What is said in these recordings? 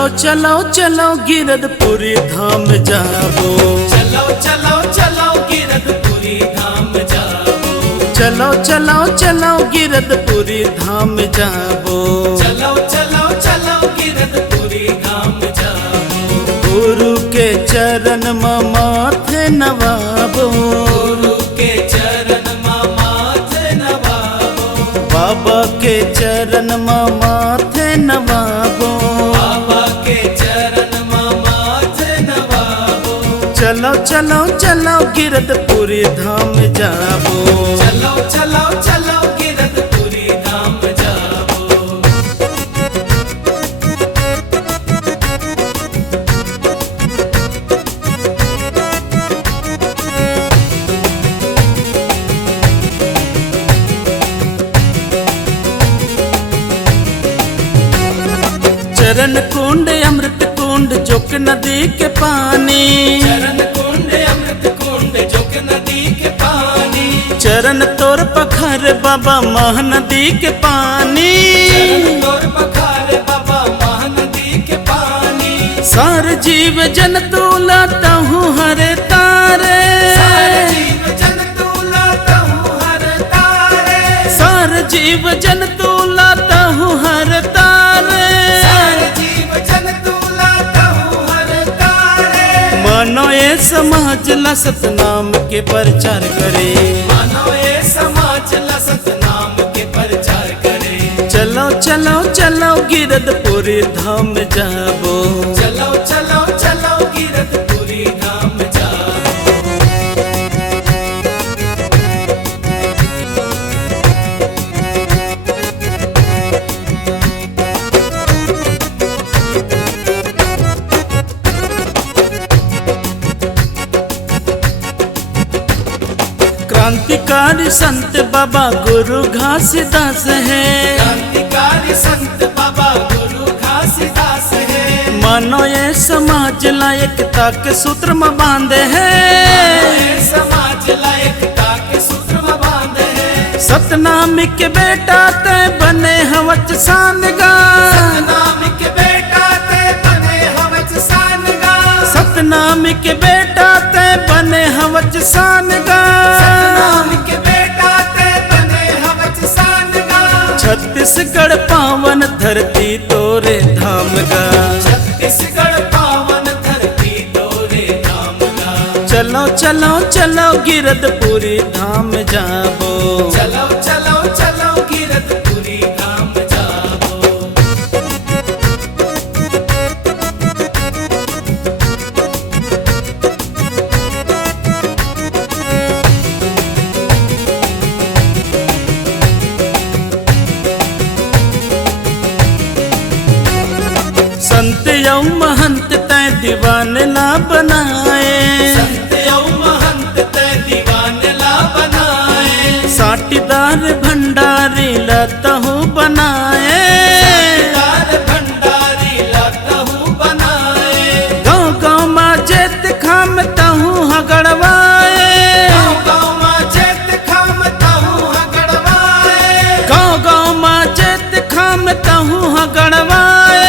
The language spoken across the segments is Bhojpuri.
चलो चलो चलो गिरधपुरी धाम जाबो। चलो चलो चलो गिरधपुरी धाम जाबो। चलो चलो चलो गिरधपुरी धाम जाबो। चलो चलो चलो गिरधपुरी धाम जाबो। गुरु के चरण में माथे नवाबो। गुरु के चरण में माथे नवाबो। बाबा के चरण में माथे नवाबो। बाबा के चरण में माथे नवाबो। चलो चलो चलो गिरधपुरी धाम जाबो। चलो चलो चलो गिरधपुरी धाम जाबो। चरण कुंड अमृत कुंड जोक नदी के पानी। चरण कुंड अमृत कुंड जोक नदी के पानी। चरण तोर पखर बाबा महानदी के पानी। चरण तोर पखार बाबा महानदी के पानी। सार जीव जन तू लाता हूँ हरे तारे। सारे जीव जन तू लाता हूँ हर तारे। सार जीव जन तू लाता हूँ हर तारे। सारे जीव जन तू लाता हूँ हर तारे। मानो ये समाज ला सतनाम के प्रचार करे। मानो ये समाज ला सतनाम के प्रचार करे। चलो चलो चलो गिरधपुरी धाम जाबो। चलो चलो चलो गिरधपुरी धाम जाबो। क्रांतिकारी संत बाबा गुरु घासीदास है। क्रांतिकारी संत बाबा गुरु घासीदास है। मानो ये समाज ला एकता के सूत्र में बांधे है। ये समाज ला एकता के सूत्र में बांधे है। सतनाम के बेटा ते बने हवच सानगा। सतनाम के बेटा ते बने हवच सानगा। सतनाम के बेटा ते बने हवच सानगा। सतनाम के बेटा ते बने हवच सानगा। छत्तीसगढ़ पावन धरती तोरे धाम गा। छत्तीसगढ़ पावन धरती तोरे धाम गा। चलो चलो चलो गिरधपुरी धाम जाबो। चलो चलो चलो गिरधपुरी धाम जाबो। संत यौ महंत तै दीवान ला बनाए। संत यौ महंत ते दीवान ला बनाए। साटीदार भंडारी लतहु बनाए। साटीदार भंडारी लतहु बनाए। गाँव गाँव माँ जेत खाम तहु हगड़वाए। गाँव गाँव माँ जेत खाम तहु हगड़वाए। गाँव गाँव माँ जेत खाम तहु हगड़वाए।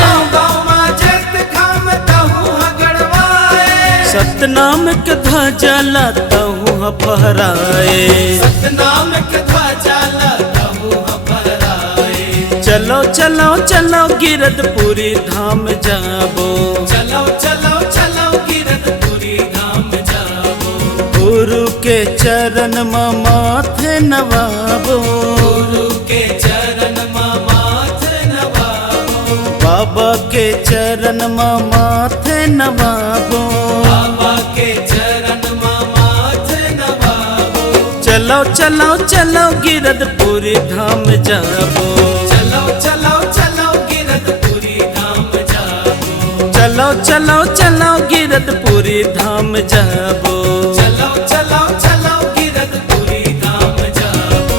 गाँव गाँव माँ जेत खाम तहु हगड़वाए। सतनाम के ध्वजा लतहु फहराए। सतनाम के ध्वजा लतहु फहराए। चलो चलो चलो गिरधपुरी धाम जाबो। चलो चलो चलो गिरधपुरी धाम जाबो। गुरु के चरण में माथे नवाबो। गुरु के चरण में माथे नवाबो। बाबा के चरण में माथे नवाबो। बाबा के चरण में माथे नवाबो। चलो चलो चलो गिरधपुरी धाम जाबो। चलो चलो चलो गिरधपुरी धाम जाबो। चलो चलो चलो गिरधपुरी धाम जाबो। चलो चलो चलो गिरधपुरी धाम जाबो।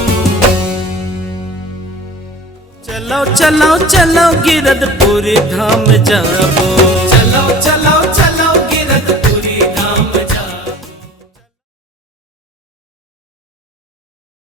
चलो चलो चलो गिरधपुरी धाम जाबो। चलो चलो